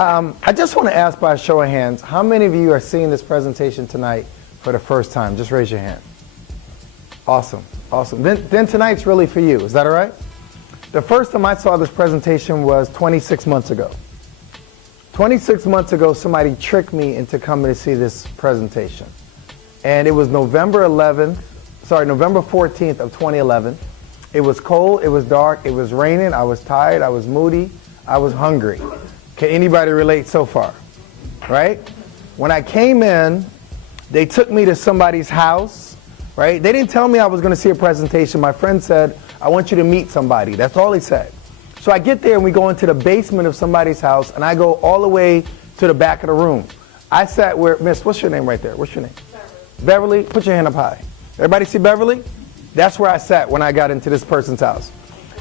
I just want to ask by a show of hands, how many of you are seeing this presentation tonight for the first time? Just raise your hand. Awesome, awesome. Then tonight's really for you. Is that all right? The first time I saw this presentation was 26 months ago. 26 months ago, somebody tricked me into coming to see this presentation. And it was November 14th of 2011. It was cold, it was dark, it was raining, I was tired, I was moody, I was hungry. Can anybody relate so far? Right? When I came in, they took me to somebody's house, right? They didn't tell me I was going to see a presentation. My friend said, I want you to meet somebody. That's all he said. So I get there and we go into the basement of somebody's house and I go all the way to the back of the room. I sat where, Miss, what's your name right there? What's your name? Beverly, put your hand up high. Everybody see Beverly? That's where I sat when I got into this person's house.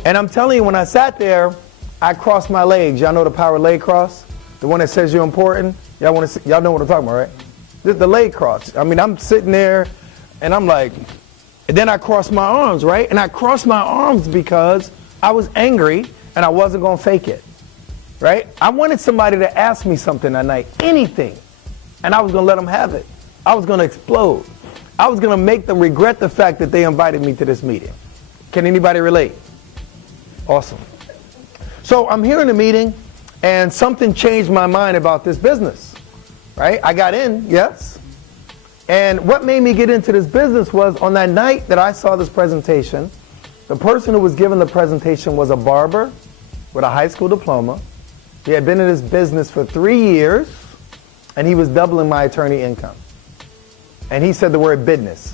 And I'm telling you, when I sat there, I crossed my legs. Y'all know the power leg cross? The one that says you're important? Y'all know what I'm talking about, right? This is the leg cross. I mean, I'm sitting there and I'm like, and then I crossed my arms, right? And I crossed my arms because I was angry and I wasn't going to fake it, right? I wanted somebody to ask me something that night, anything, and I was going to let them have it. I was going to explode. I was going to make them regret the fact that they invited me to this meeting. Can anybody relate? Awesome. So I'm here in the meeting, and something changed my mind about this business, right? I got in, yes. And what made me get into this business was on that night that I saw this presentation, the person who was giving the presentation was a barber with a high school diploma. He had been in this business for 3 years, and he was doubling my attorney income. And he said the word business.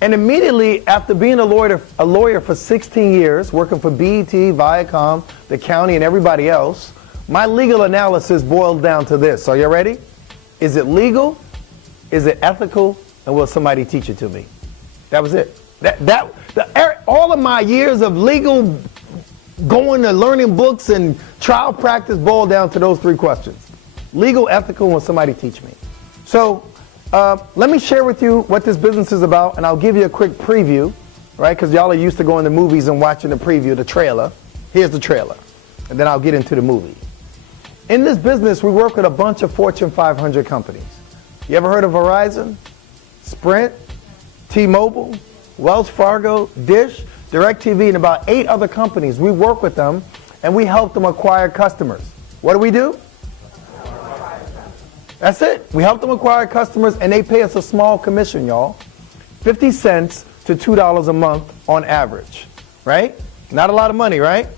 And immediately after being a lawyer for 16 years, working for BET, Viacom, the county, and everybody else, my legal analysis boiled down to this. Are you ready? Is it legal? Is it ethical? And will somebody teach it to me? That was it. All of my years of legal going to learning books and trial practice boiled down to those 3 questions. Legal, ethical, and will somebody teach me? So let me share with you what this business is about, and I'll give you a quick preview, right? Because y'all are used to going to movies and watching the preview, the trailer. Here's the trailer, and then I'll get into the movie. In this business, we work with a bunch of Fortune 500 companies. You ever heard of Verizon, Sprint, T-Mobile, Wells Fargo, Dish, DirecTV, and about 8 other companies? We work with them, and we help them acquire customers. What do? That's it. We help them acquire customers, and they pay us a small commission, y'all. 50 cents to $2 a month on average, right? Not a lot of money, right?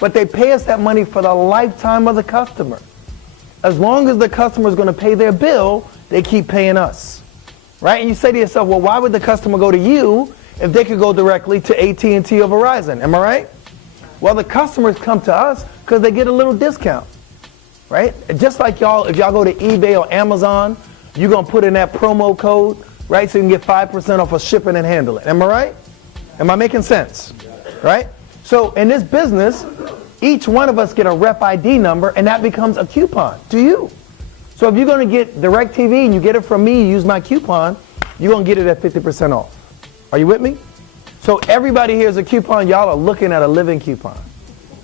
But they pay us that money for the lifetime of the customer. As long as the customer is going to pay their bill, they keep paying us, right? And you say to yourself, well, why would the customer go to you if they could go directly to AT&T or Verizon? Am I right? Well, the customers come to us because they get a little discount. Right? Just like y'all, if y'all go to eBay or Amazon, you're going to put in that promo code, right? So you can get 5% off of shipping and handling. Am I right? Am I making sense? Right? So in this business, each one of us get a rep ID number, and that becomes a coupon to you. So if you're going to get DirecTV and you get it from me, you use my coupon, you're going to get it at 50% off. Are you with me? So everybody here is a coupon. Y'all are looking at a living coupon.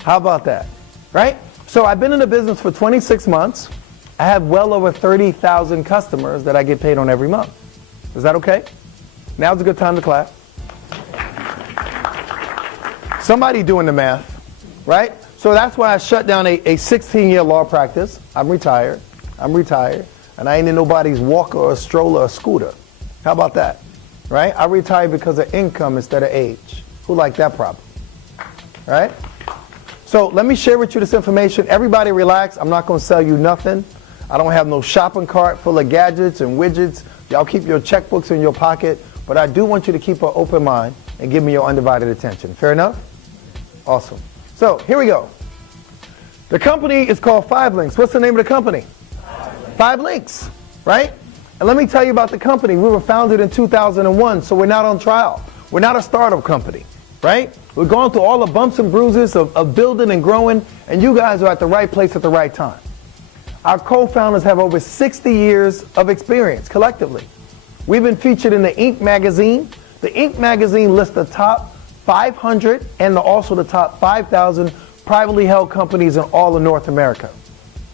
How about that? Right? So I've been in the business for 26 months. I have well over 30,000 customers that I get paid on every month. Is that okay? Now's a good time to clap. Somebody doing the math, right? So that's why I shut down a 16-year law practice. I'm retired, and I ain't in nobody's walker or stroller or scooter. How about that, right? I retired because of income instead of age. Who liked that problem, right? So let me share with you this information. Everybody relax. I'm not going to sell you nothing. I don't have no shopping cart full of gadgets and widgets. Y'all keep your checkbooks in your pocket. But I do want you to keep an open mind and give me your undivided attention. Fair enough? Awesome. So here we go. The company is called 5 Links. What's the name of the company? 5 Links, right? And let me tell you about the company. We were founded in 2001, so we're not on trial. We're not a startup company, right? We're going through all the bumps and bruises of building and growing, and you guys are at the right place at the right time. Our co-founders have over 60 years of experience collectively. We've been featured in the Inc. magazine. The Inc. magazine lists the top 500 and also the top 5,000 privately held companies in all of North America.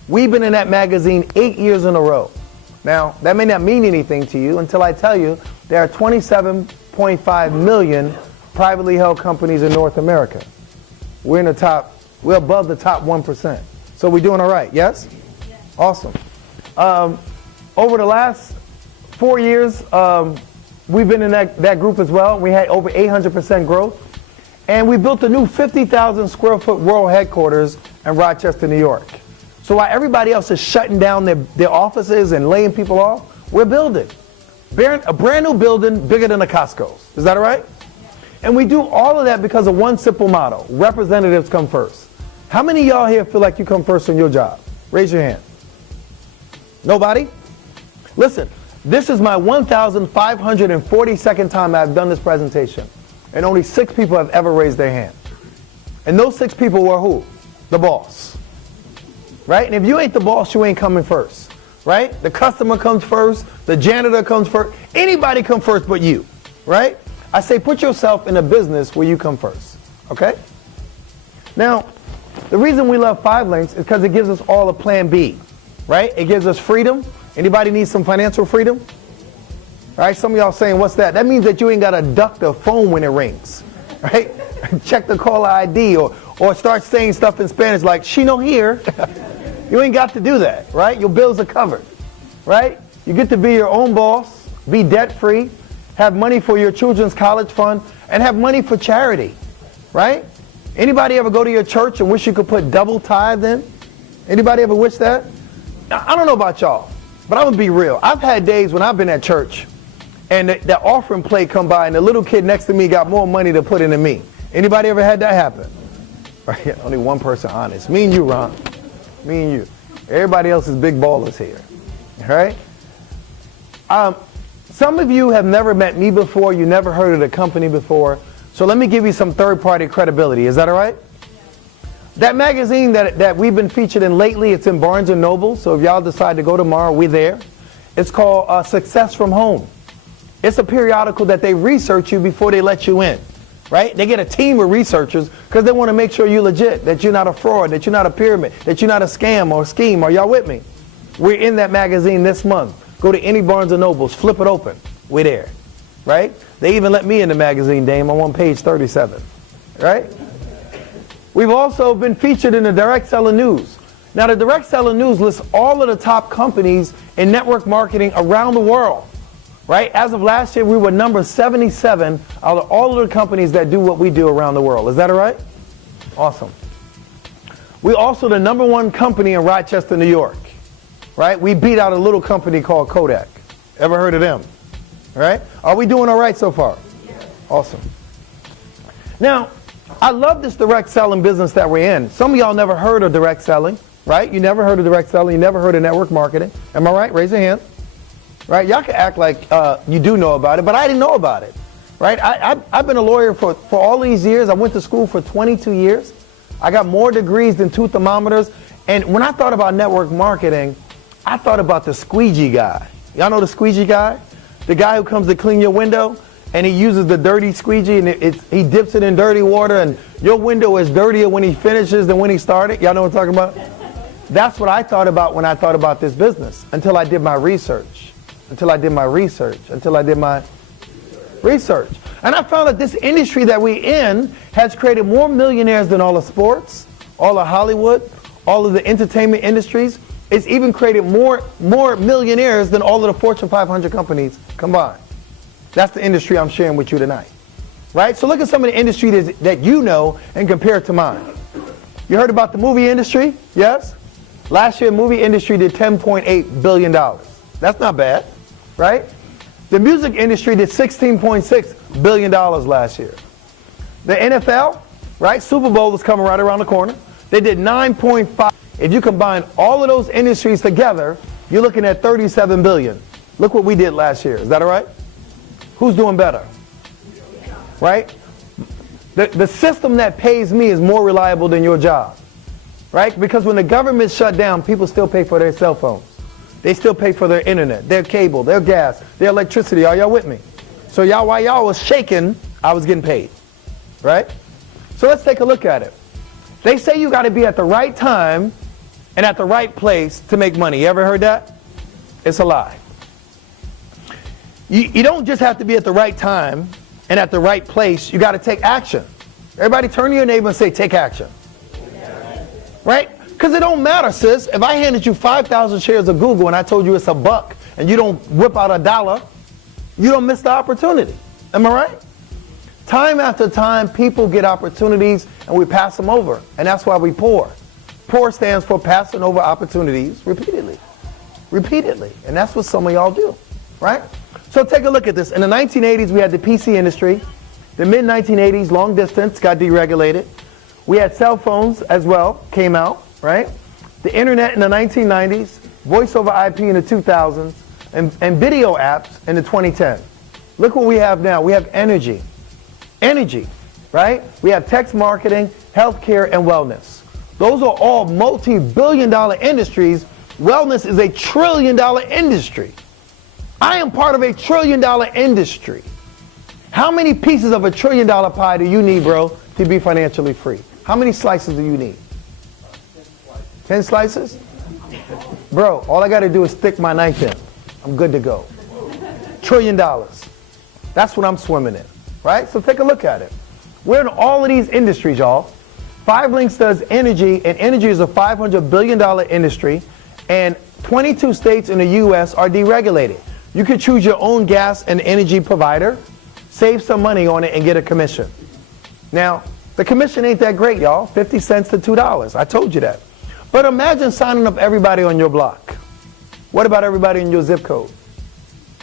We've been in that magazine 8 years in a row. Now, that may not mean anything to you until I tell you there are 27.5 million privately held companies in North America. We're above the top 1%. So we're doing all right, yes? Yes. Awesome. Over the last 4 years, we've been in that group as well. We had over 800% growth. And we built a new 50,000 square foot world headquarters in Rochester, New York. So while everybody else is shutting down their offices and laying people off, we're building. A brand new building bigger than a Costco's. Is that all right? Yeah. And we do all of that because of one simple motto. Representatives come first. How many of y'all here feel like you come first on your job? Raise your hand. Nobody? Listen, this is my 1,542nd time I've done this presentation. And only 6 people have ever raised their hand. And those 6 people were who? The boss. Right? And if you ain't the boss, you ain't coming first. Right? The customer comes first. The janitor comes first. Anybody come first but you. Right? I say put yourself in a business where you come first. Okay? Now, the reason we love 5 Links is because it gives us all a plan B. Right? It gives us freedom. Anybody need some financial freedom? All right, some of y'all saying, what's that? That means that you ain't got to duck the phone when it rings, right? Check the caller ID or start saying stuff in Spanish like, she no here. You ain't got to do that, right? Your bills are covered, right? You get to be your own boss, be debt-free, have money for your children's college fund, and have money for charity, right? Anybody ever go to your church and wish you could put double tithe in? Anybody ever wish that? Now, I don't know about y'all, but I'm going to be real. I've had days when I've been at church and the offering plate come by and the little kid next to me got more money to put in than me. Anybody ever had that happen? Right? Only one person honest. Me and you, Ron. Me and you. Everybody else is big ballers here. All right? Some of you have never met me before. You never heard of the company before. So let me give you some third-party credibility. Is that all right? That magazine that we've been featured in lately, it's in Barnes & Noble. So if y'all decide to go tomorrow, we're there. It's called Success from Home. It's a periodical that they research you before they let you in, right? They get a team of researchers because they want to make sure you're legit, that you're not a fraud, that you're not a pyramid, that you're not a scam or a scheme. Are y'all with me? We're in that magazine this month. Go to any Barnes & Nobles, flip it open. We're there, right? They even let me in the magazine, Dame. I'm on page 37, right? We've also been featured in the Direct Seller News. Now, the Direct Seller News lists all of the top companies in network marketing around the world. Right? As of last year, we were number 77 out of all of the companies that do what we do around the world. Is that all right? Awesome. We're also the number 1 company in Rochester, New York. Right? We beat out a little company called Kodak. Ever heard of them? All right? Are we doing all right so far? Yes. Awesome. Now, I love this direct selling business that we're in. Some of y'all never heard of direct selling, right? You never heard of direct selling. You never heard of network marketing. Am I right? Raise your hand. Right? Y'all can act like you do know about it, but I didn't know about it. Right? I've been a lawyer for all these years. I went to school for 22 years. I got more degrees than 2 thermometers. And when I thought about network marketing, I thought about the squeegee guy. Y'all know the squeegee guy? The guy who comes to clean your window and he uses the dirty squeegee and he dips it in dirty water and your window is dirtier when he finishes than when he started. Y'all know what I'm talking about? That's what I thought about when I thought about this business until I did my research. Until I did my research. And I found that this industry that we're in has created more millionaires than all of sports, all of Hollywood, all of the entertainment industries. It's even created more millionaires than all of the Fortune 500 companies combined. That's the industry I'm sharing with you tonight. Right? So look at some of the industries that you know and compare it to mine. You heard about the movie industry? Yes? Last year, the movie industry did $10.8 billion. That's not bad. Right? The music industry did $16.6 billion last year. The NFL, right? Super Bowl is coming right around the corner. They did 9.5. If you combine all of those industries together, you're looking at 37 billion. Look what we did last year. Is that all right? Who's doing better? Right? The system that pays me is more reliable than your job. Right? Because when the government shut down, people still pay for their cell phones. They still pay for their internet, their cable, their gas, their electricity. Are y'all with me? So while y'all was shaking, I was getting paid. Right? So let's take a look at it. They say you got to be at the right time and at the right place to make money. You ever heard that? It's a lie. You don't just have to be at the right time and at the right place. You got to take action. Everybody turn to your neighbor and say, take action. Right? Because it don't matter, sis. If I handed you 5,000 shares of Google and I told you it's $1 and you don't whip out $1, you don't miss the opportunity. Am I right? Time after time, people get opportunities and we pass them over. And that's why we poor. Poor stands for passing over opportunities repeatedly. Repeatedly. And that's what some of y'all do. Right? So take a look at this. In the 1980s, we had the PC industry. The mid-1980s, long distance got deregulated. We had cell phones as well, came out, right? The internet in the 1990s, voice over IP in the 2000s, and video apps in the 2010s. Look what we have now. We have energy. Energy, right? We have text marketing, healthcare, and wellness. Those are all multi-billion-dollar industries. Wellness is a trillion-dollar industry. I am part of a trillion-dollar industry. How many pieces of a trillion-dollar pie do you need, bro, to be financially free? How many slices do you need? 10 slices? Bro, all I got to do is stick my knife in. I'm good to go. $1 trillion. That's what I'm swimming in, right? So take a look at it. We're in all of these industries, y'all. 5links does energy, and energy is a $500 billion industry, and 22 states in the U.S. are deregulated. You could choose your own gas and energy provider, save some money on it, and get a commission. Now, the commission ain't that great, y'all. 50 cents to $2. I told you that. But imagine signing up everybody on your block. What about everybody in your zip code?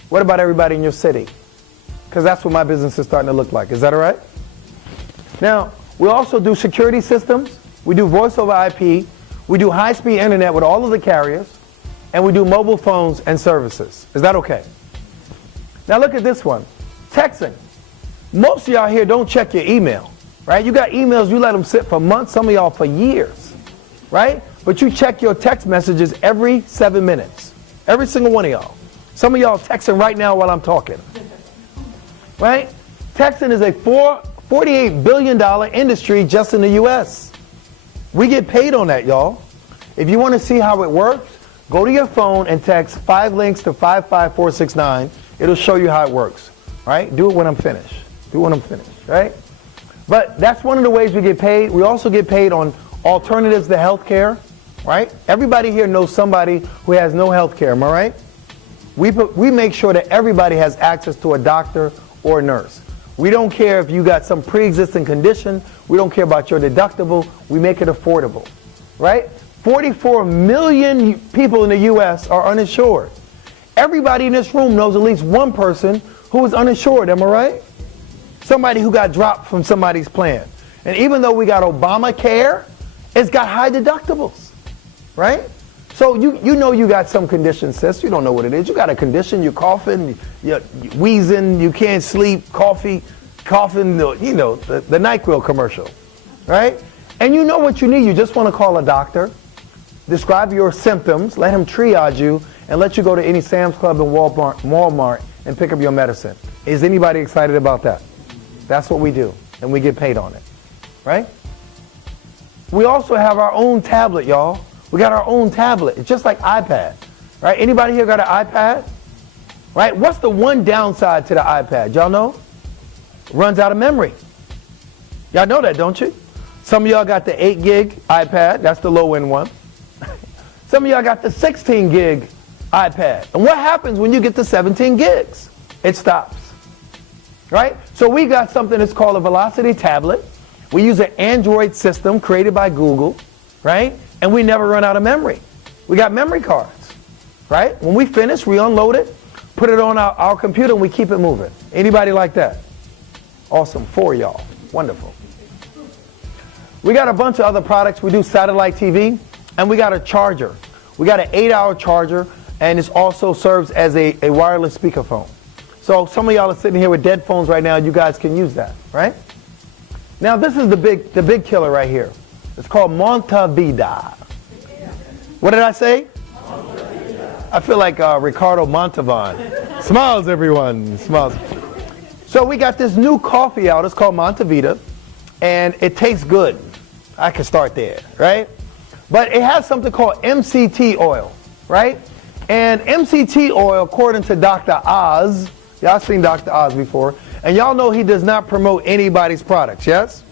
What about everybody in your city? Because that's what my business is starting to look like. Is that all right? Now, we also do security systems. We do voice over IP. We do high-speed internet with all of the carriers. And we do mobile phones and services. Is that okay? Now look at this one. Texting. Most of y'all here don't check your email. Right? You got emails, you let them sit for months, some of y'all for years, right? But you check your text messages every 7 minutes. Every single one of y'all. Some of y'all texting right now while I'm talking. Right? Texting is a $48 billion industry just in the US. We get paid on that, y'all. If you want to see how it works, go to your phone and text 5links to 55469. It'll show you how it works. Right? Do it when I'm finished. Do it when I'm finished, right? But that's one of the ways we get paid. We also get paid on alternatives to health care, right? Everybody here knows somebody who has no health care, am I right? We make sure that everybody has access to a doctor or a nurse. We don't care if you got some pre-existing condition. We don't care about your deductible. We make it affordable, right? 44 million people in the U.S. are uninsured. Everybody in this room knows at least one person who is uninsured, am I right? Somebody who got dropped from somebody's plan. And even though we got Obamacare, it's got high deductibles, right? So you know you got some condition, sis. You don't know what it is. You got a condition, you're coughing, you're wheezing, you can't sleep, coughing, you know, the NyQuil commercial, right? And you know what you need. You just want to call a doctor, describe your symptoms, let him triage you, and let you go to any Sam's Club and Walmart and pick up your medicine. Is anybody excited about that? That's what we do, and we get paid on it, right? We also have our own tablet, y'all. We got our own tablet. It's just like iPad, right? Anybody here got an iPad? Right? What's the one downside to the iPad? Y'all know? It runs out of memory. Y'all know that, don't you? Some of y'all got the 8 gig iPad. That's the low-end one. Some of y'all got the 16 gig iPad. And what happens when you get to 17 gigs? It stops. Right? So we got something that's called a Velocity tablet. We use an Android system created by Google, right? And we never run out of memory. We got memory cards, right? When we finish, we unload it, put it on our computer, and we keep it moving. Anybody like that? Awesome. 4 y'all. Wonderful. We got a bunch of other products. We do satellite TV, and we got a charger. We got an 8-hour charger, and it also serves as a wireless speakerphone. So some of y'all are sitting here with dead phones right now. You guys can use that, right? Now this is the big killer right here. It's called Montevida. What did I say? I feel like Ricardo Montalban. Smiles, everyone. Smiles. So we got this new coffee out. It's called Montevida, and it tastes good. I could start there, right? But it has something called MCT oil, right? And MCT oil, according to Dr. Oz, y'all seen Dr. Oz before, and y'all know he does not promote anybody's products, yes?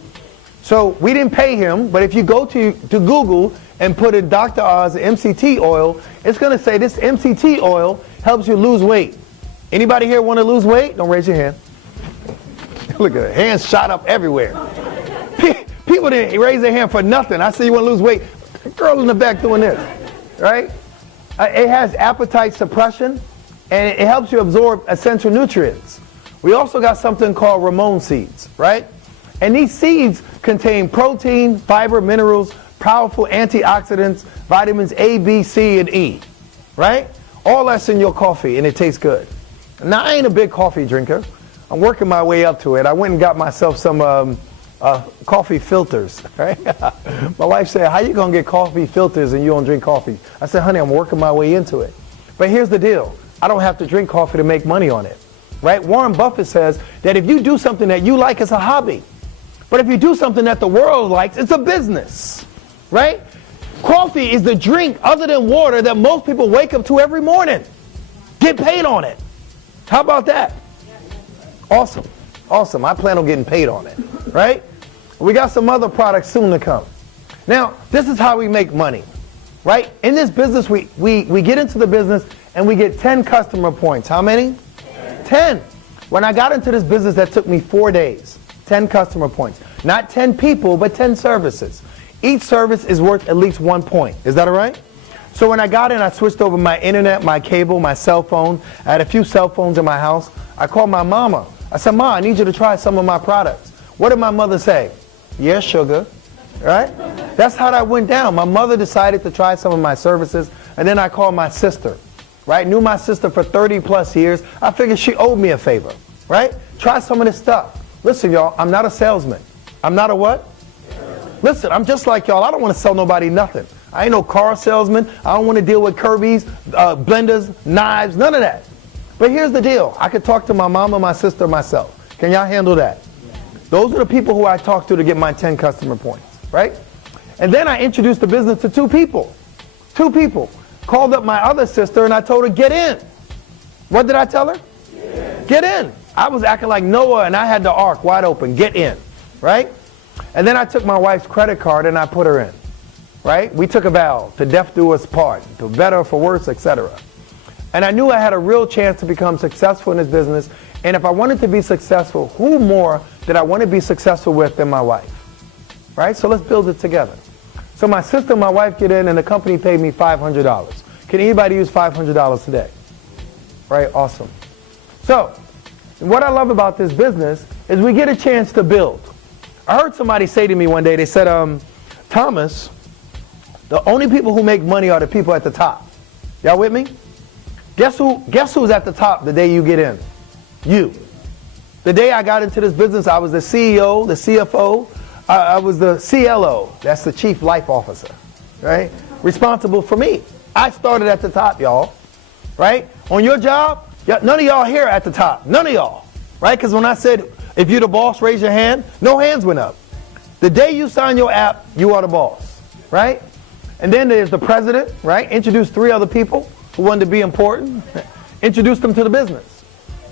So we didn't pay him, but if you go to Google and put in Dr. Oz MCT oil, it's going to say this MCT oil helps you lose weight. Anybody here want to lose weight? Don't raise your hand. Look at it, hands shot up everywhere. People didn't raise their hand for nothing. I say you want to lose weight. Girl in the back doing this, right? It has appetite suppression, and it helps you absorb essential nutrients. We also got something called Ramon seeds, right? And these seeds contain protein, fiber, minerals, powerful antioxidants, vitamins A, B, C, and E, right? All that's in your coffee, and it tastes good. Now, I ain't a big coffee drinker. I'm working my way up to it. I went and got myself some coffee filters, right? My wife said, how you going to get coffee filters and you don't drink coffee? I said, honey, I'm working my way into it. But here's the deal. I don't have to drink coffee to make money on it, right? Warren Buffett says that if you do something that you like, it's a hobby. But if you do something that the world likes, it's a business, right? Coffee is the drink other than water that most people wake up to every morning. Get paid on it. How about that? Awesome. Awesome. I plan on getting paid on it, right? We got some other products soon to come. Now, this is how we make money, right? In this business, we get into the business and we get 10 customer points. How many? 10. When I got into this business, that took me 4 days. 10 customer points. Not 10 people, but 10 services. Each service is worth at least 1 point. Is that all right? So when I got in, I switched over my internet, my cable, my cell phone. I had a few cell phones in my house. I called my mama. I said, Ma, I need you to try some of my products. What did my mother say? Yes, sugar. Right? That's how that went down. My mother decided to try some of my services, and then I called my sister. Right? Knew my sister for 30 plus years. I figured she owed me a favor. Right? Try some of this stuff. Listen, y'all, I'm not a salesman. I'm not a what? Listen, I'm just like y'all. I don't want to sell nobody nothing. I ain't no car salesman. I don't want to deal with Kirby's, blenders, knives, none of that. But here's the deal. I could talk to my mama, my sister, myself. Can y'all handle that? Those are the people who I talk to get my 10 customer points, right? And then I introduced the business to 2 people. 2 people. Called up my other sister and I told her, get in. What did I tell her? Get in. I was acting like Noah and I had the ark wide open. Get in, right? And then I took my wife's credit card and I put her in, right? We took a vow to death do us part, to better for worse, etc. And I knew I had a real chance to become successful in this business. And if I wanted to be successful, who more did I want to be successful with than my wife? Right? So let's build it together. So my sister and my wife get in and the company paid me $500. Can anybody use $500 today? Right? Awesome. So what I love about this business is we get a chance to build. I heard somebody say to me one day, they said, Thomas, the only people who make money are the people at the top. Y'all with me? Guess who's at the top the day you get in? You. The day I got into this business, I was the CEO, the CFO, I was the CLO, that's the Chief Life Officer, right? Responsible for me. I started at the top, y'all, right? On your job, none of y'all here at the top, none of y'all, right? Because when I said, if you're the boss, raise your hand, no hands went up. The day you sign your app, you are the boss, right? And then there's the president, right? Introduce 3 other people who wanted to be important, introduce them to the business,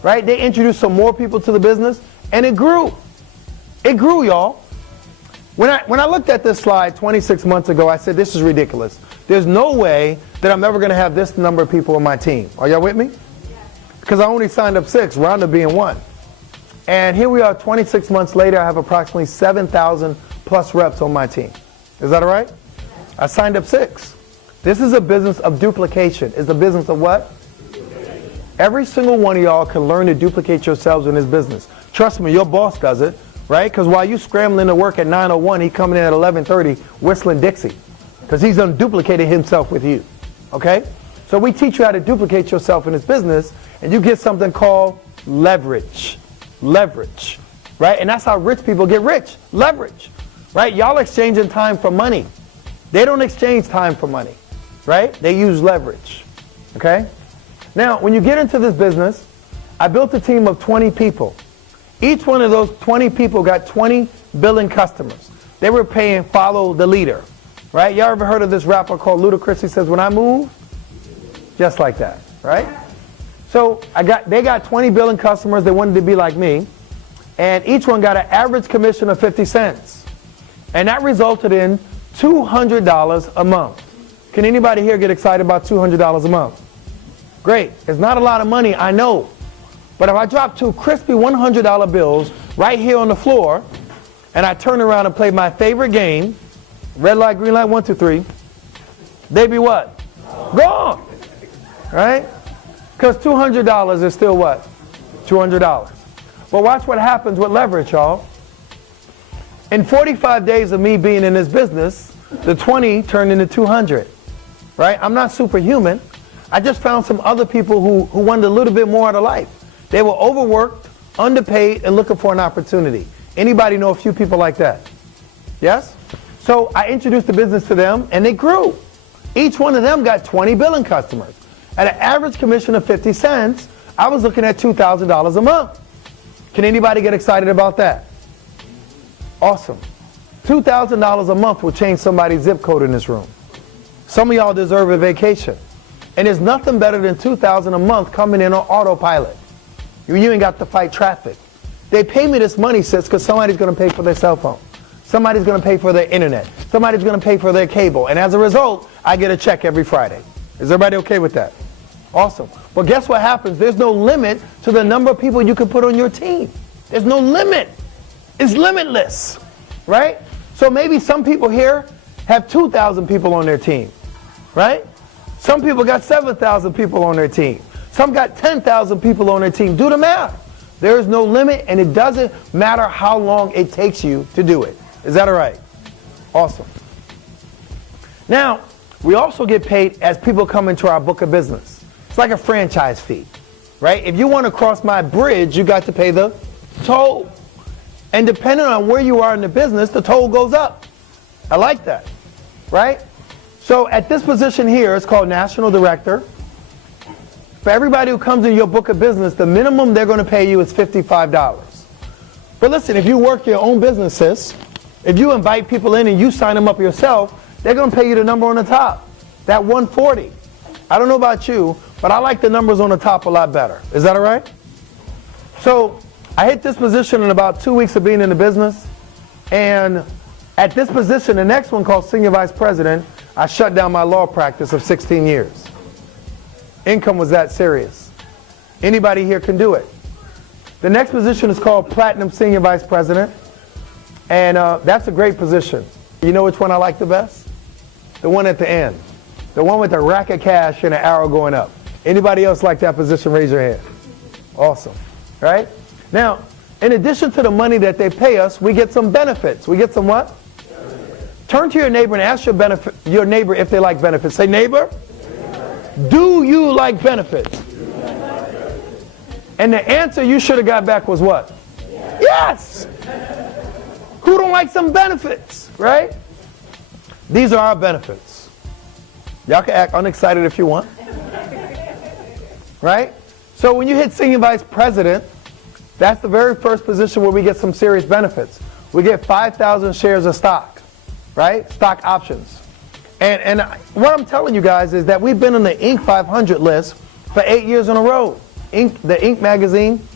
right? They introduced some more people to the business, and it grew. It grew, y'all. When I looked at this slide 26 months ago, I said, this is ridiculous. There's no way that I'm ever going to have this number of people on my team. Are y'all with me? Because I only signed up 6, round up being 1. And here we are 26 months later, I have approximately 7,000 plus reps on my team. Is that all right? I signed up 6. This is a business of duplication. It's a business of what? Every single one of y'all can learn to duplicate yourselves in this business. Trust me, your boss does it, right? Because while you scrambling to work at 9:01, he coming in at 11:30 whistling Dixie. Because he's unduplicated himself with you, okay? So we teach you how to duplicate yourself in this business, and you get something called leverage. Leverage, right? And that's how rich people get rich. Leverage, right? Y'all exchanging time for money. They don't exchange time for money, right? They use leverage, okay? Now, when you get into this business, I built a team of 20 people. Each one of those 20 people got 20 billing customers. They were paying follow the leader, right? Y'all ever heard of this rapper called Ludacris? He says, when I move, just like that, right? So they got 20 billion customers. They wanted to be like me. And each one got an average commission of 50 cents. And that resulted in $200 a month. Can anybody here get excited about $200 a month? Great. It's not a lot of money, I know. But if I drop two crispy $100 bills right here on the floor, and I turn around and play my favorite game, red light, green light, 1, 2, 3, they'd be what? Gone. Right? Because $200 is still what? $200. But watch what happens with leverage, y'all. In 45 days of me being in this business, the 20 turned into 200. Right? I'm not superhuman. I just found some other people who wanted a little bit more out of life. They were overworked, underpaid, and looking for an opportunity. Anybody know a few people like that? Yes? So I introduced the business to them, and they grew. Each one of them got 20 billion customers. At an average commission of 50 cents, I was looking at $2,000 a month. Can anybody get excited about that? Awesome. $2,000 a month will change somebody's zip code in this room. Some of y'all deserve a vacation. And there's nothing better than $2,000 a month coming in on autopilot. You ain't got to fight traffic. They pay me this money, sis, because somebody's going to pay for their cell phone. Somebody's going to pay for their internet. Somebody's going to pay for their cable. And as a result, I get a check every Friday. Is everybody okay with that? Awesome. But guess what happens? There's no limit to the number of people you can put on your team. There's no limit. It's limitless, right? So maybe some people here have 2,000 people on their team, right? Some people got 7,000 people on their team. Some got 10,000 people on their team. Do the math. There is no limit, and it doesn't matter how long it takes you to do it. Is that all right? Awesome. Now, we also get paid as people come into our book of business. It's like a franchise fee, right? If you want to cross my bridge, you got to pay the toll. And depending on where you are in the business, the toll goes up. I like that, right? So at this position here, it's called National Director. For everybody who comes in your book of business, the minimum they're going to pay you is $55. But listen, if you work your own businesses, if you invite people in and you sign them up yourself, they're going to pay you the number on the top, that 140. I don't know about you, but I like the numbers on the top a lot better. Is that all right? So I hit this position in about 2 weeks of being in the business. And at this position, the next one called Senior Vice President, I shut down my law practice of 16 years. Income was that serious. Anybody here can do it. The next position is called Platinum Senior Vice President. And that's a great position. You know which one I like the best? The one at the end. The one with a rack of cash and an arrow going up. Anybody else like that position? Raise your hand. Awesome. Right? Now, in addition to the money that they pay us, we get some benefits. We get some what? Turn to your neighbor and ask your neighbor if they like benefits. Say, neighbor, do you like benefits? And the answer you should have got back was what? Yes! Who don't like some benefits, right? These are our benefits. Y'all can act unexcited if you want. Right? So when you hit Senior Vice President, that's the very first position where we get some serious benefits. We get 5,000 shares of stock, right? Stock options. And what I'm telling you guys is that we've been on the Inc. 500 list for 8 years in a row. The Inc. magazine.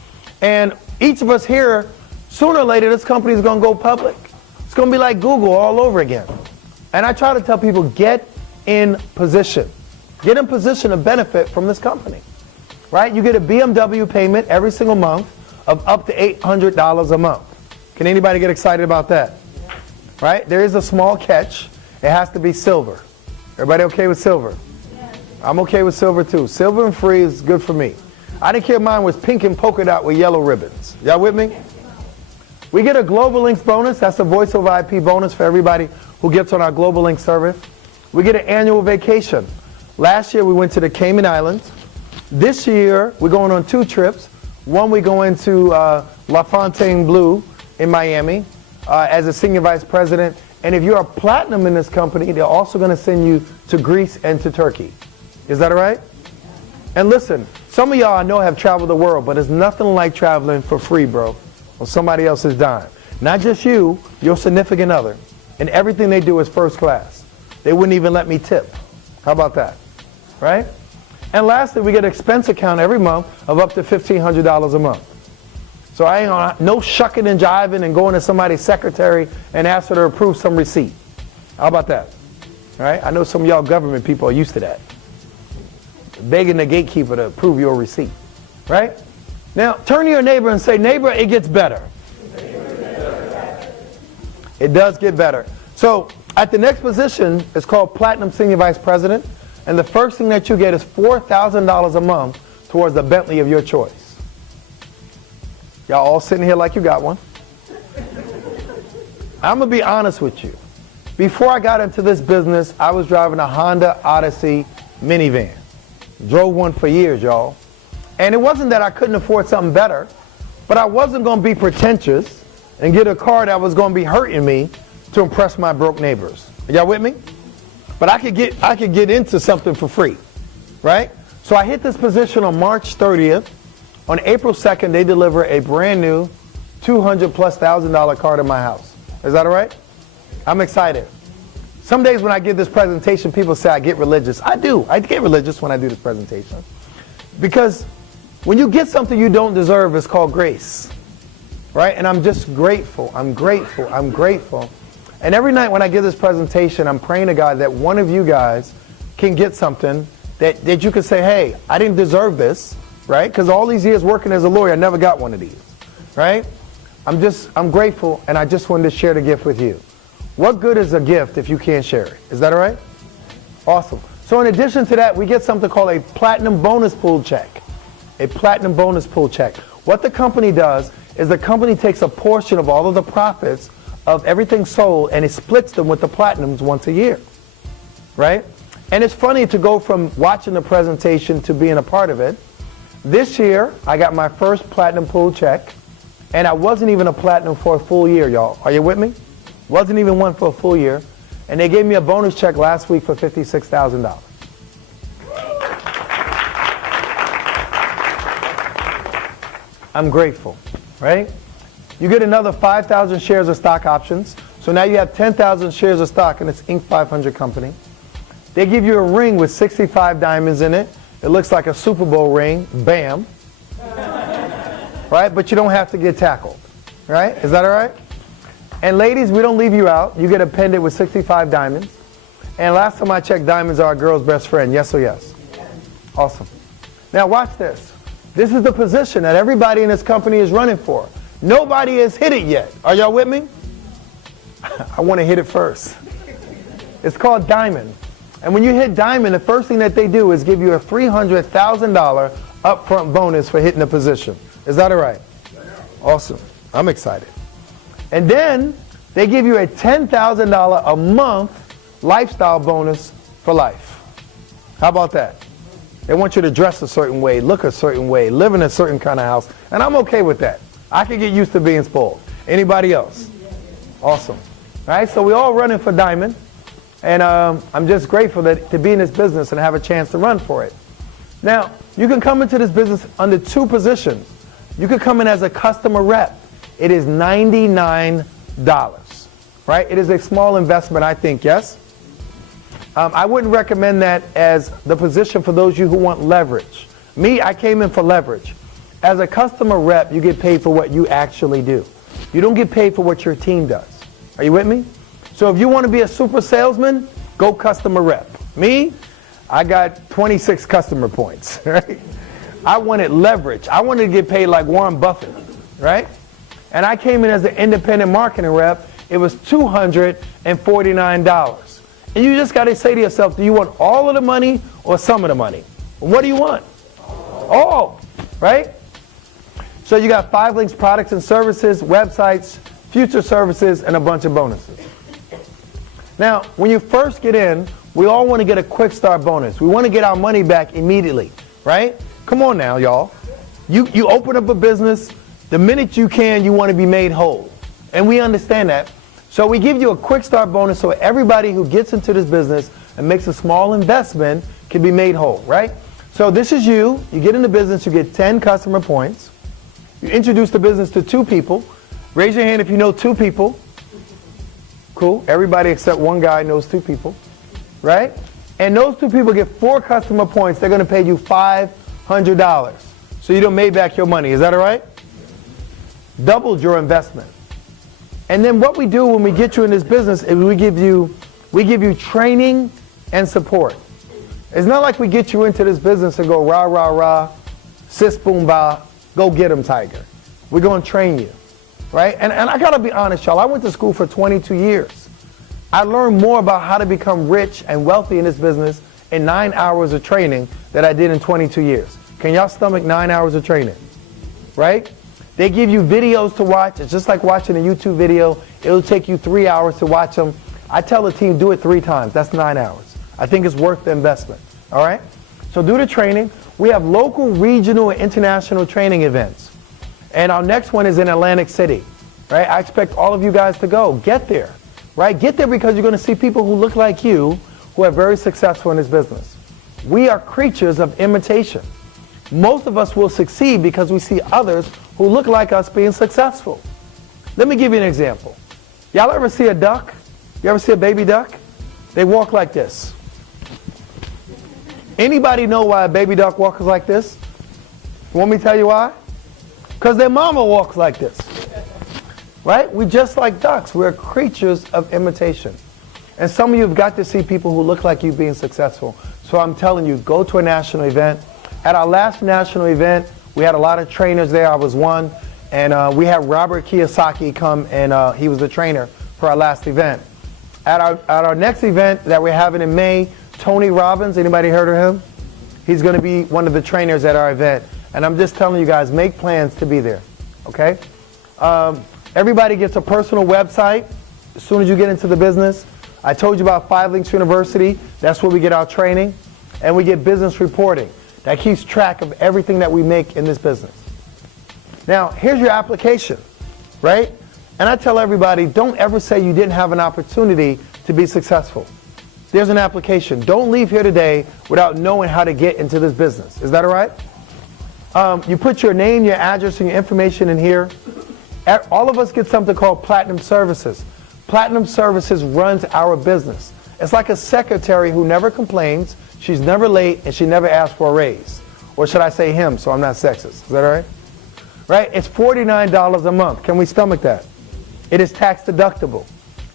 And each of us here, sooner or later, this company is going to go public. It's going to be like Google all over again. And I try to tell people, get in position. Get in position to benefit from this company. Right? You get a BMW payment every single month of up to $800 a month. Can anybody get excited about that? Right? There is a small catch. It has to be silver. Everybody okay with silver? Yes. I'm okay with silver too. Silver and free is good for me. I didn't care if mine was pink and polka dot with yellow ribbons. Y'all with me? We get a Global Links bonus. That's a voice over IP bonus for everybody who gets on our Global Link service. We get an annual vacation. Last year we went to the Cayman Islands. This year we're going on 2 trips. One, we go into La Fontaine Blue in Miami as a Senior Vice President. And if you're a platinum in this company, they're also going to send you to Greece and to Turkey. Is that all right? And listen, some of y'all I know have traveled the world, but it's nothing like traveling for free, bro, on somebody else's dime. Not just you, your significant other. and everything they do is first class. They wouldn't even let me tip. How about that? Right? And lastly, we get an expense account every month of up to $1,500 a month. So I ain't gonna, no shucking and jiving and going to somebody's secretary and ask her to approve some receipt. How about that? All right? I know some of y'all government people are used to that. Begging the gatekeeper to approve your receipt. Right? Now, turn to your neighbor and say, neighbor, it gets better. It does get better. So at the next position, it's called Platinum Senior Vice President. And the first thing that you get is $4,000 a month towards the Bentley of your choice. Y'all all sitting here like you got one. I'm going to be honest with you. Before I got into this business, I was driving a Honda Odyssey minivan. Drove one for years, y'all. And it wasn't that I couldn't afford something better, but I wasn't going to be pretentious and get a car that was going to be hurting me to impress my broke neighbors. Y'all with me? But I could get into something for free, right? So I hit this position on March 30th. On April 2nd, they deliver a brand new $200,000+ car to my house. Is that all right? I'm excited. Some days when I give this presentation, people say I get religious. I do. I get religious when I do this presentation. Because when you get something you don't deserve, it's called grace. Right? And I'm just grateful. I'm grateful. I'm grateful. And every night when I give this presentation, I'm praying to God that one of you guys can get something that you can say, hey, I didn't deserve this, right? Because all these years working as a lawyer, I never got one of these, right? I'm grateful, and I just wanted to share the gift with you. What good is a gift if you can't share it? Is that all right? Awesome. So in addition to that, we get something called a platinum bonus pool check. A platinum bonus pool check. What the company does is the company takes a portion of all of the profits of everything sold and it splits them with the platinums once a year, right? And it's funny to go from watching the presentation to being a part of it. This year, I got my first platinum pool check, and I wasn't even a platinum for a full year, y'all. Are you with me? Wasn't even one for a full year. And they gave me a bonus check last week for $56,000. I'm grateful, right? You get another 5,000 shares of stock options. So now you have 10,000 shares of stock in this Inc. 500 company. They give you a ring with 65 diamonds in it. It looks like a Super Bowl ring. Bam. Right? But you don't have to get tackled. Right? Is that all right? And ladies, we don't leave you out. You get a pendant with 65 diamonds. And last time I checked, diamonds are a girl's best friend. Yes or yes? Awesome. Now watch this. This is the position that everybody in this company is running for. Nobody has hit it yet. Are y'all with me? I want to hit it first. It's called diamond. And when you hit diamond, the first thing that they do is give you a $300,000 upfront bonus for hitting the position. Is that all right? Awesome. I'm excited. And then they give you a $10,000 a month lifestyle bonus for life. How about that? They want you to dress a certain way, look a certain way, live in a certain kind of house. And I'm okay with that. I can get used to being spoiled. Anybody else? Awesome. All right, so we're all running for diamond. And I'm just grateful to be in this business and have a chance to run for it. Now, you can come into this business under two positions. You can come in as a customer rep. It is $99, right? It is a small investment, I think, yes? I wouldn't recommend that as the position for those of you who want leverage. Me, I came in for leverage. As a customer rep, you get paid for what you actually do. You don't get paid for what your team does. Are you with me? So if you want to be a super salesman, go customer rep. Me, I got 26 customer points, right? I wanted leverage. I wanted to get paid like Warren Buffett, right? And I came in as an independent marketing rep. It was $249. And you just got to say to yourself, do you want all of the money or some of the money? What do you want? All, right? So you got 5 links, products and services, websites, future services, and a bunch of bonuses. Now, when you first get in, we all want to get a quick start bonus. We want to get our money back immediately, right? Come on now, y'all. You open up a business, the minute you can, you want to be made whole. And we understand that. So we give you a quick start bonus so everybody who gets into this business and makes a small investment can be made whole, right? So this is you. You get in the business, you get 10 customer points. You introduce the business to 2 people. Raise your hand if you know 2 people. Cool. Everybody except one guy knows 2 people, right? And those 2 people get 4 customer points. They're going to pay you $500. So you don't made back your money. Is that all right? Doubled your investment. And then what we do when we get you in this business is we give you training and support. It's not like we get you into this business and go rah, rah, rah, sis, boom, bah, go get 'em, tiger. We're going to train you, right? And I got to be honest, y'all. I went to school for 22 years. I learned more about how to become rich and wealthy in this business in 9 hours of training than I did in 22 years. Can y'all stomach 9 hours of training, right? They give you videos to watch. It's just like watching a YouTube video. It'll take you 3 hours to watch them. I tell the team, do it 3 times. That's 9 hours. I think it's worth the investment, all right? So do the training. We have local, regional, and international training events. And our next one is in Atlantic City, right? I expect all of you guys to go. Get there, right? Get there because you're going to see people who look like you who are very successful in this business. We are creatures of imitation. Most of us will succeed because we see others who look like us being successful. Let me give you an example. Y'all ever see a duck? You ever see a baby duck? They walk like this. Anybody know why a baby duck walks like this? You want me to tell you why? Because their mama walks like this. Right? We're just like ducks. We're creatures of imitation. And some of you have got to see people who look like you being successful. So I'm telling you, go to a national event. At our last national event, we had a lot of trainers there. I was one. And we had Robert Kiyosaki come, and he was the trainer for our last event. At our next event that we're having in May, Tony Robbins, anybody heard of him? He's going to be one of the trainers at our event. And I'm just telling you guys, make plans to be there, okay? Everybody gets a personal website as soon as you get into the business. I told you about 5 Links University. That's where we get our training. And we get business reporting. That keeps track of everything that we make in this business. Now, here's your application, right? And I tell everybody, don't ever say you didn't have an opportunity to be successful. There's an application. Don't leave here today without knowing how to get into this business. Is that all right? You put your name, your address, and your information in here. All of us get something called Platinum Services. Platinum Services runs our business. It's like a secretary who never complains, she's never late, and she never asks for a raise. Or should I say him, so I'm not sexist. Is that all right? Right? It's $49 a month. Can we stomach that? It is tax deductible.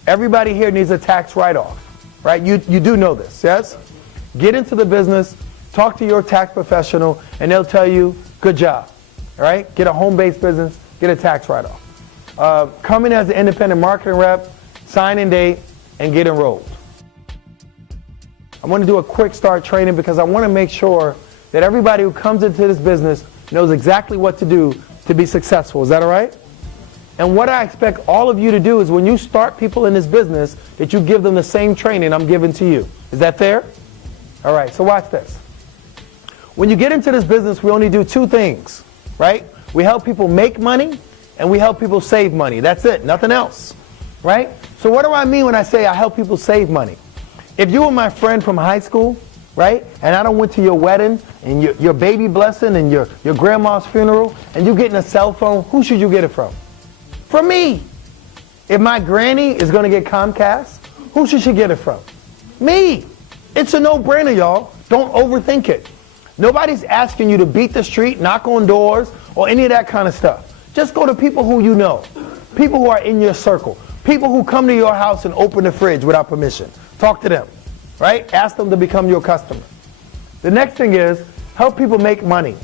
Everybody here needs a tax write-off. Right? You do know this, yes? Get into the business, talk to your tax professional, and they'll tell you, good job. All right? Get a home-based business, get a tax write-off. Come in as an independent marketing rep, sign in date, and get enrolled. I want to do a quick start training because I want to make sure that everybody who comes into this business knows exactly what to do to be successful. Is that all right? And what I expect all of you to do is when you start people in this business, that you give them the same training I'm giving to you. Is that fair? All right, so watch this. When you get into this business, we only do 2 things, right? We help people make money and we help people save money. That's it, nothing else, right? So what do I mean when I say I help people save money? If you were my friend from high school, right, and I done went to your wedding and your baby blessing and your grandma's funeral and you getting a cell phone, who should you get it from? From me. If my granny is going to get Comcast, who should she get it from? Me. It's a no-brainer, y'all. Don't overthink it. Nobody's asking you to beat the street, knock on doors, or any of that kind of stuff. Just go to people who you know, people who are in your circle, people who come to your house and open the fridge without permission. Talk to them, right? Ask them to become your customer. The next thing is help people make money.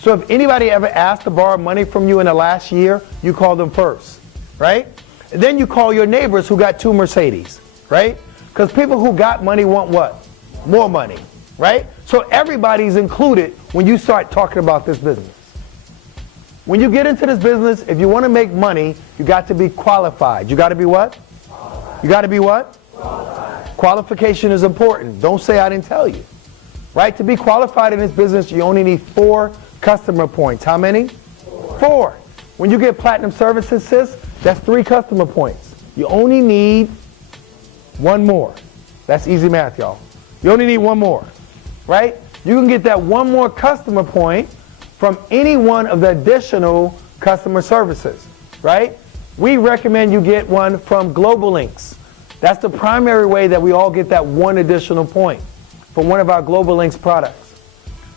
So if anybody ever asked to borrow money from you in the last year, you call them first, right? And then you call your neighbors who got 2 Mercedes, right? Because people who got money want what? More money, right? So everybody's included when you start talking about this business. When you get into this business, if you want to make money, you got to be qualified. You got to be what? You got to be what? Qualification is important. Don't say I didn't tell you. Right? To be qualified in this business, you only need 4 customer points. How many? 4. When you get Platinum Services, sis, that's 3 customer points. You only need 1 more. That's easy math, y'all. You only need 1 more. Right? You can get that 1 more customer point from any one of the additional customer services. Right? We recommend you get one from Global Links. That's the primary way that we all get that one additional point for one of our Global Links products.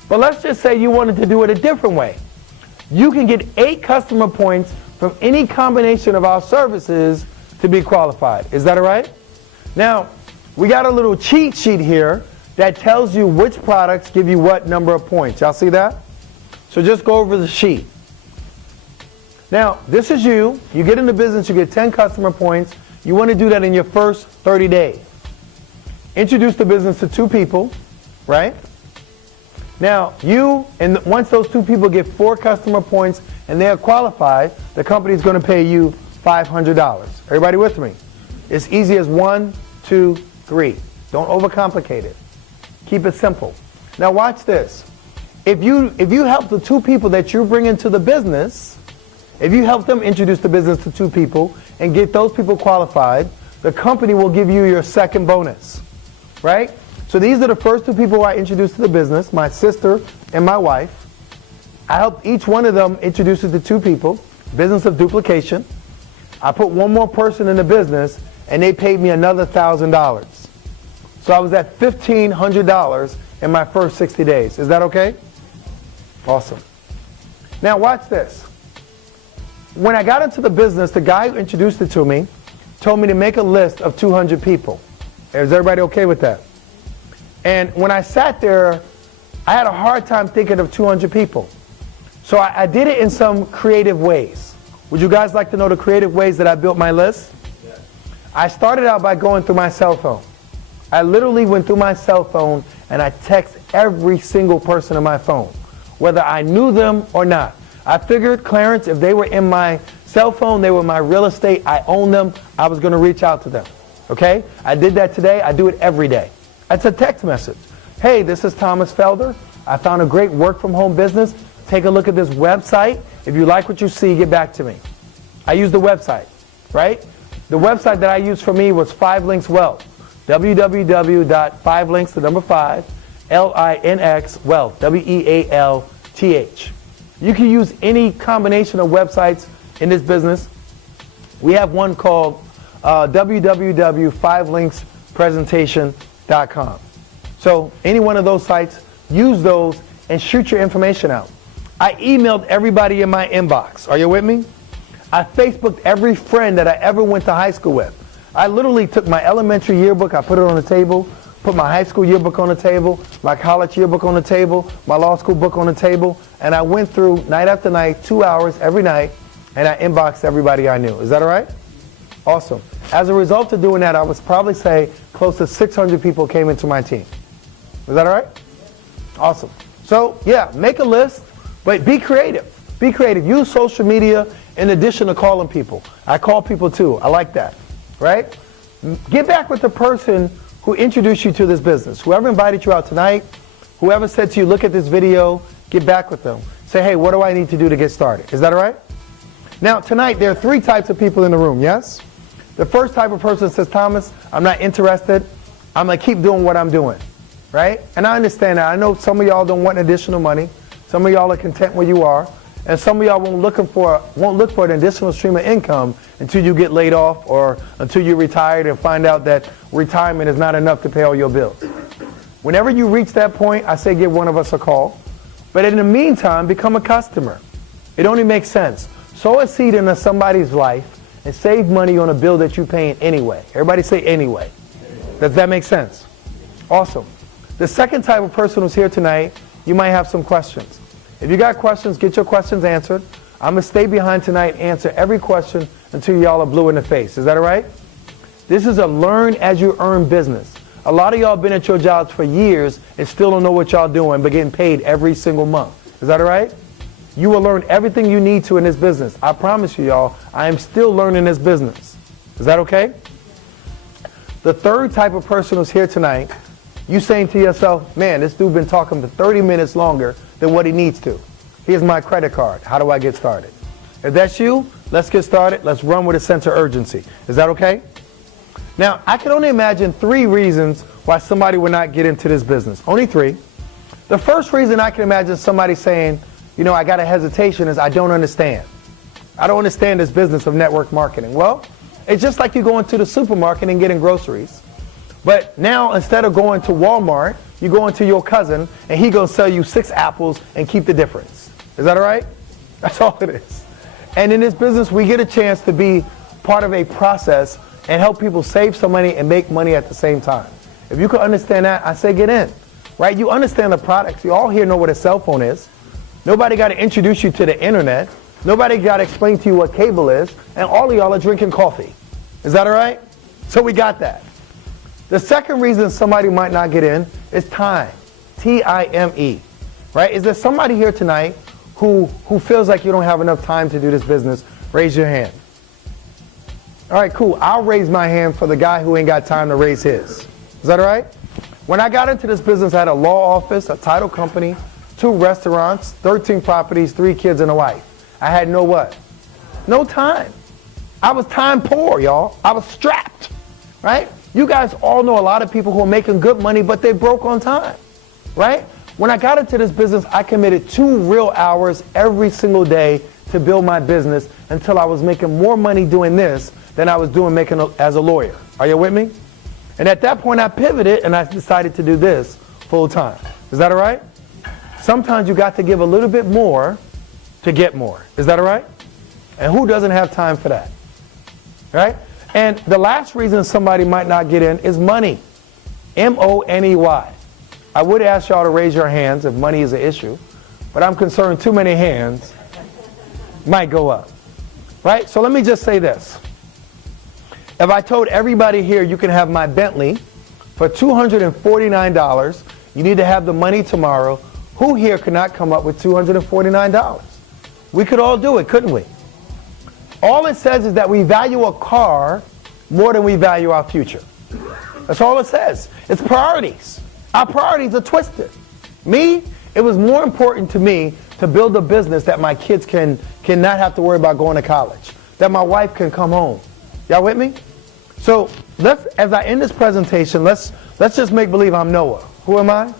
But let's just say you wanted to do it a different way. You can get 8 customer points from any combination of our services to be qualified. Is that all right? Now, we got a little cheat sheet here that tells you which products give you what number of points. Y'all see that? So just go over the sheet. Now, this is you. You get into business, you get 10 customer points. You want to do that in your first 30 days. Introduce the business to 2 people, right? Now, once those 2 people get 4 customer points and they are qualified, the company is going to pay you $500. Everybody with me? It's easy as 1, 2, 3. Don't overcomplicate it. Keep it simple. Now watch this. If you help the 2 people that you bring into the business, if you help them introduce the business to 2 people and get those people qualified, the company will give you your second bonus, right? So these are the first 2 people I introduced to the business, my sister and my wife. I helped each one of them introduce it to 2 people, business of duplication. I put one more person in the business and they paid me another $1,000. So I was at $1,500 in my first 60 days. Is that okay? Awesome. Now watch this. When I got into the business, the guy who introduced it to me told me to make a list of 200 people. Is everybody okay with that? And when I sat there, I had a hard time thinking of 200 people. So I did it in some creative ways. Would you guys like to know the creative ways that I built my list? Yes. I started out by going through my cell phone. I literally went through my cell phone and I text every single person on my phone, whether I knew them or not. I figured, Clarence, if they were in my cell phone, they were my real estate, I own them, I was going to reach out to them. Okay? I did that today. I do it every day. It's a text message. Hey, this is Thomas Felder. I found a great work from home business. Take a look at this website. If you like what you see, get back to me. I use the website, right? The website that I used for me was 5 Links Wealth. www.5links, the number 5, Linx, Wealth, Wealth. You can use any combination of websites in this business. We have one called www.5linkspresentation.com. So any one of those sites, use those and shoot your information out. I emailed everybody in my inbox. Are you with me? I Facebooked every friend that I ever went to high school with. I literally took my elementary yearbook, I put it on the table, put my high school yearbook on the table, my college yearbook on the table, my law school book on the table, and I went through night after night, 2 hours every night, and I inboxed everybody I knew. Is that all right? Awesome. As a result of doing that, I would probably say close to 600 people came into my team. Is that all right? Awesome. So, yeah, make a list, but be creative. Be creative. Use social media in addition to calling people. I call people too. I like that. Right? Get back with the person who introduced you to this business. Whoever invited you out tonight, whoever said to you, look at this video, get back with them. Say, hey, what do I need to do to get started? Is that all right? Now, tonight, there are 3 types of people in the room, yes? The first type of person says, Thomas, I'm not interested. I'm going to keep doing what I'm doing. Right? And I understand that. I know some of y'all don't want additional money. Some of y'all are content where you are. And some of y'all won't look for an additional stream of income until you get laid off or until you're retired and find out that retirement is not enough to pay all your bills. Whenever you reach that point, I say give one of us a call. But in the meantime, become a customer. It only makes sense. Sow a seed into somebody's life and save money on a bill that you're paying anyway. Everybody say anyway. Does that make sense? Awesome. The second type of person who's here tonight, you might have some questions. If you got questions, get your questions answered. I'm going to stay behind tonight and answer every question until y'all are blue in the face. Is that all right? This is a learn as you earn business. A lot of y'all been at your jobs for years and still don't know what y'all doing, but getting paid every single month. Is that all right? You will learn everything you need to in this business. I promise you, y'all, I am still learning this business. Is that okay? The third type of person who's here tonight, you saying to yourself, man, this dude been talking for 30 minutes longer than what he needs to. Here's my credit card. How do I get started? If that's you, let's get started. Let's run with a sense of urgency. Is that okay? Now, I can only imagine 3 reasons why somebody would not get into this business. Only 3. The first reason I can imagine somebody saying, you know, I got a hesitation is I don't understand. I don't understand this business of network marketing. Well, It's just like you going to the supermarket and getting groceries. But now, instead of going to Walmart, you go into your cousin, and he gonna sell you 6 apples and keep the difference. Is that all right? That's all it is. And in this business, we get a chance to be part of a process and help people save some money and make money at the same time. If you can understand that, I say get in, right? You understand the products. You all here know what a cell phone is. Nobody got to introduce you to the internet. Nobody got to explain to you what cable is. And all of y'all are drinking coffee. Is that all right? So we got that. The second reason somebody might not get in is time. T-I-M-E, right? Is there somebody here tonight who feels like you don't have enough time to do this business? Raise your hand. All right, cool. I'll raise my hand for the guy who ain't got time to raise his. Is that all right? When I got into this business, I had a law office, a title company, 2 restaurants, 13 properties, 3 kids, and a wife. I had no what? No time. I was time poor, y'all. I was strapped, right? You guys all know a lot of people who are making good money, but they broke on time, right? When I got into this business, I committed 2 real hours every single day to build my business until I was making more money doing this than I was doing as a lawyer. Are you with me? And at that point, I pivoted and I decided to do this full time. Is that all right? Sometimes you got to give a little bit more to get more. Is that all right? And who doesn't have time for that? Right? And the last reason somebody might not get in is money. M-O-N-E-Y. I would ask y'all to raise your hands if money is an issue, but I'm concerned too many hands might go up. Right? So let me just say this. If I told everybody here you can have my Bentley for $249, you need to have the money tomorrow, who here could not come up with $249? We could all do it, couldn't we? All it says is that we value a car more than we value our future. That's all it says. It's priorities. Our priorities are twisted. Me, it was more important to me to build a business that my kids cannot have to worry about going to college, that my wife can come home. Y'all with me? So as I end this presentation, let's just make believe I'm Noah. Who am I?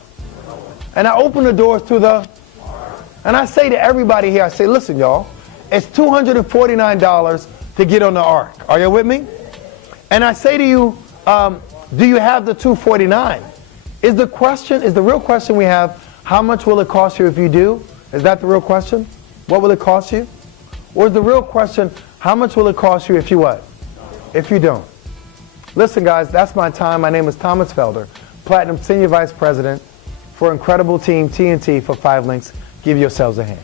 And I open the doors to and I say to everybody here, I say, listen, y'all, it's $249 to get on the ark. Are you with me? And I say to you, do you have the $249? Is the real question we have, how much will it cost you if you do? Is that the real question? What will it cost you? Or is the real question, how much will it cost you if you what? If you don't. Listen, guys, that's my time. My name is Thomas Felder, Platinum Senior Vice President for incredible team TNT for 5 Links. Give yourselves a hand.